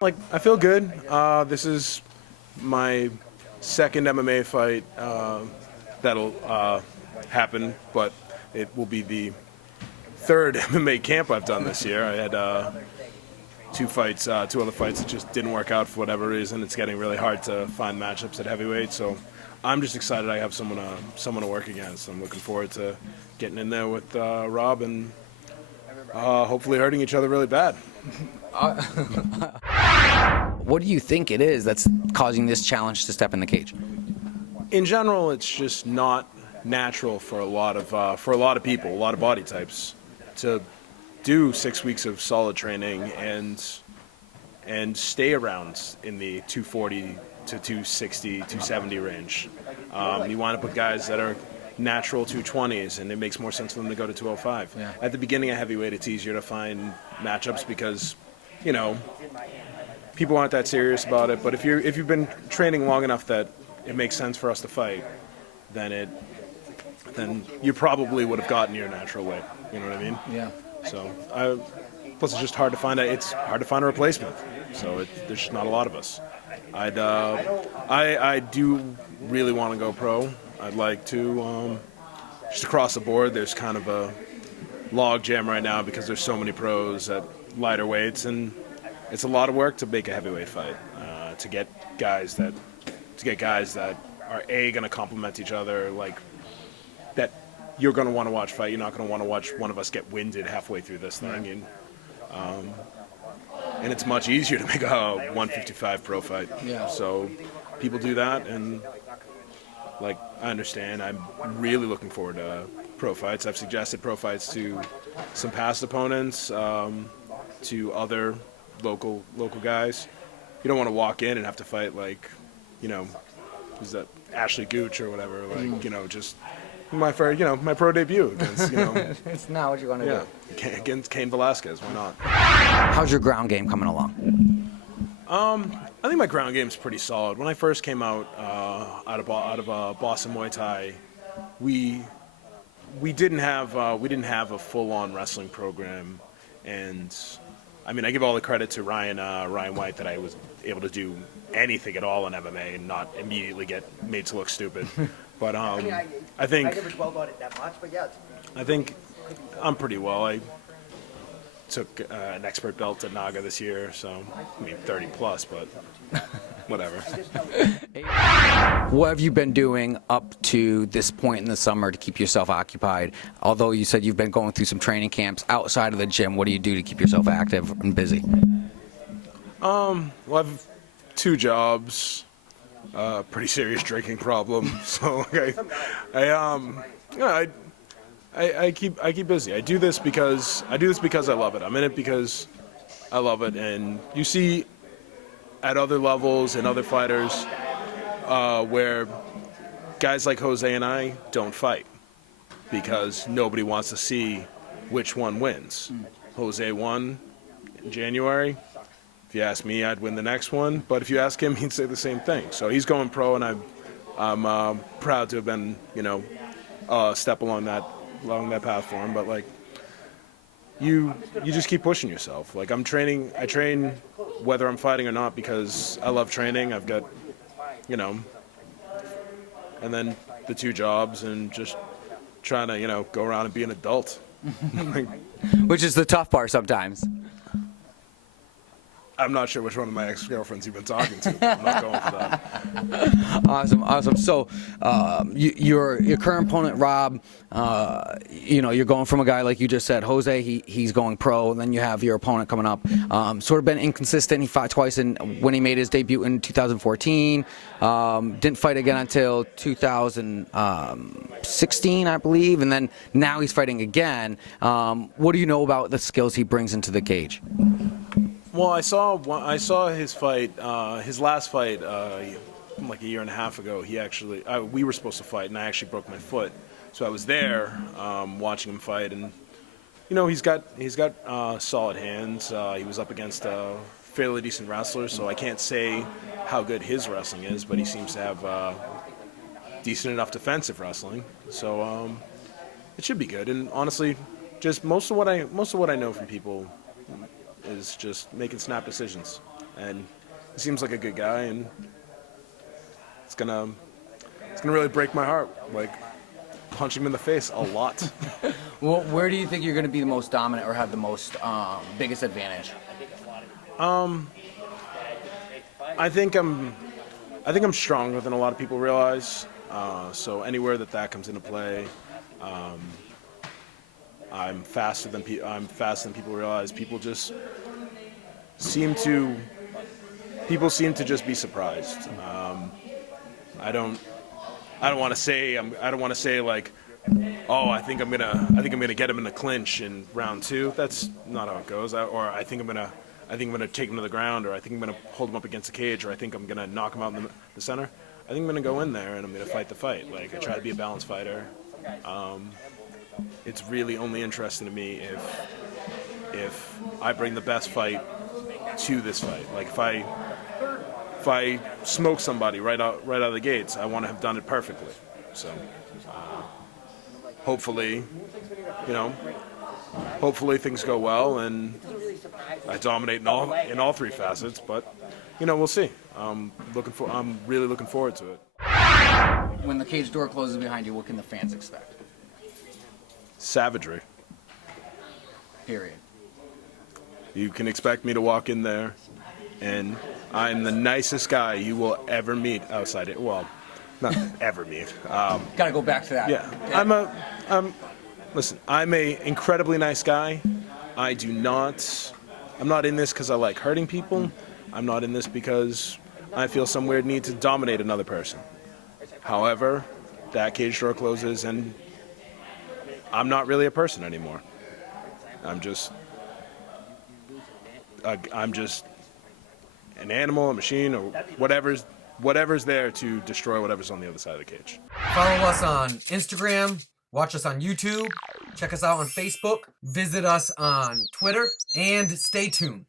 Like, I feel good. This is my second MMA fight that'll happen, but it will be the third MMA camp I've done this year. I had two other fights that just didn't work out for whatever reason. It's getting really hard to find matchups at heavyweight, so I'm just excited I have someone to work against. I'm looking forward to getting in there with Rob and hopefully hurting each other really bad. What do you think it is that's causing this challenge to step in the cage? In general, it's just not natural for a lot of people, a lot of body types, to do 6 weeks of solid training and stay around in the 240 to 260, 270 range. You wind up with guys that are natural 220s, and it makes more sense for them to go to 205. Yeah. At the beginning of heavyweight, it's easier to find matchups because, you know, people aren't that serious about it. But if you've been training long enough that it makes sense for us to fight, then you probably would have gotten your natural weight. You know what I mean? Yeah. So, plus it's just hard to find it's hard to find a replacement. So there's just not a lot of us. I do really want to go pro. I'd like to, just across the board, there's kind of a log jam right now because there's so many pros at lighter weights, and it's a lot of work to make a heavyweight fight, to get guys that are going to complement each other, like that you're going to want to watch fight. You're not going to want to watch one of us get winded halfway through this thing. And it's much easier to make a 155 pro fight. Yeah. So people do that, and like, I understand. I'm really looking forward to pro fights. I've suggested pro fights to some past opponents, to other local guys. You don't want to walk in and have to fight, like, you know, who's that, Ashley Gooch or whatever, like, you know, just my pro debut against, you know. It's not what you want to do. Against Cain Velasquez, why not? How's your ground game coming along? I think my ground game's pretty solid. When I first came out out of Boston Muay Thai, we didn't have a full-on wrestling program, and I mean, I give all the credit to Ryan White that I was able to do anything at all in MMA and not immediately get made to look stupid. But I think I never dwelled on it that much, but yeah. I think I'm pretty well. I took an expert belt at Naga this year, so I mean 30 plus, but whatever. What have you been doing up to this point in the summer to keep yourself occupied? Although you said you've been going through some training camps outside of the gym, what do you do to keep yourself active and busy? Well, I have 2 jobs, pretty serious drinking problem, so I keep busy. I do this because I love it. I'm in it because I love it. And you see at other levels and other fighters where guys like Jose and I don't fight because nobody wants to see which one wins. Jose won in January. If you ask me, I'd win the next one. But if you ask him, he'd say the same thing. So he's going pro, and I'm proud to have been, you know, a step along that path for him. But like, you just keep pushing yourself. Like, I train whether I'm fighting or not because I love training. I've got, you know, and then the 2 jobs and just trying to, you know, go around and be an adult. Which is the tough part sometimes. I'm not sure which one of my ex-girlfriends you've been talking to. I'm not going for that. Awesome. So, your current opponent, Rob, you know, you're going from a guy like you just said, Jose. He's going pro. And then you have your opponent coming up. Sort of been inconsistent. He fought twice when he made his debut in 2014. Didn't fight again until 2016, I believe. And then now he's fighting again. What do you know about the skills he brings into the cage? Well, I saw his fight, his last fight, like a year and a half ago. We were supposed to fight, and I actually broke my foot. So I was there watching him fight, and you know, he's got solid hands. He was up against a fairly decent wrestler, so I can't say how good his wrestling is, but he seems to have decent enough defensive wrestling. So it should be good. And honestly, just most of what I know from people is just making snap decisions. and he seems like a good guy, and it's gonna really break my heart, like punching him in the face a lot. Well, where do you think you're going to be the most dominant or have the most biggest advantage? I think I'm stronger than a lot of people realize. So anywhere that comes into play, I'm faster than people realize. People seem to just be surprised. I don't want to say like, oh, I think I'm gonna get him in the clinch in round 2. That's not how it goes. I think I'm gonna take him to the ground, or I think I'm gonna hold him up against the cage, or I think I'm gonna knock him out in the center. I think I'm gonna go in there and I'm gonna fight the fight. Like, I try to be a balanced fighter. It's really only interesting to me if I bring the best fight to this fight. Like, if I smoke somebody right out of the gates, I want to have done it perfectly. So hopefully things go well and I dominate in all 3 facets. But we'll see. I'm really looking forward to it. When the cage door closes behind you, what can the fans expect? Savagery. Period. You can expect me to walk in there, and I'm the nicest guy you will ever meet outside it. Well, not ever meet. Gotta go back to that. Yeah. Listen, I'm a incredibly nice guy. I'm not in this because I like hurting people. I'm not in this because I feel some weird need to dominate another person. However, that cage door closes and I'm not really a person anymore. I'm just an animal, a machine, or whatever's there to destroy whatever's on the other side of the cage. Follow us on Instagram, watch us on YouTube, check us out on Facebook, visit us on Twitter, and stay tuned.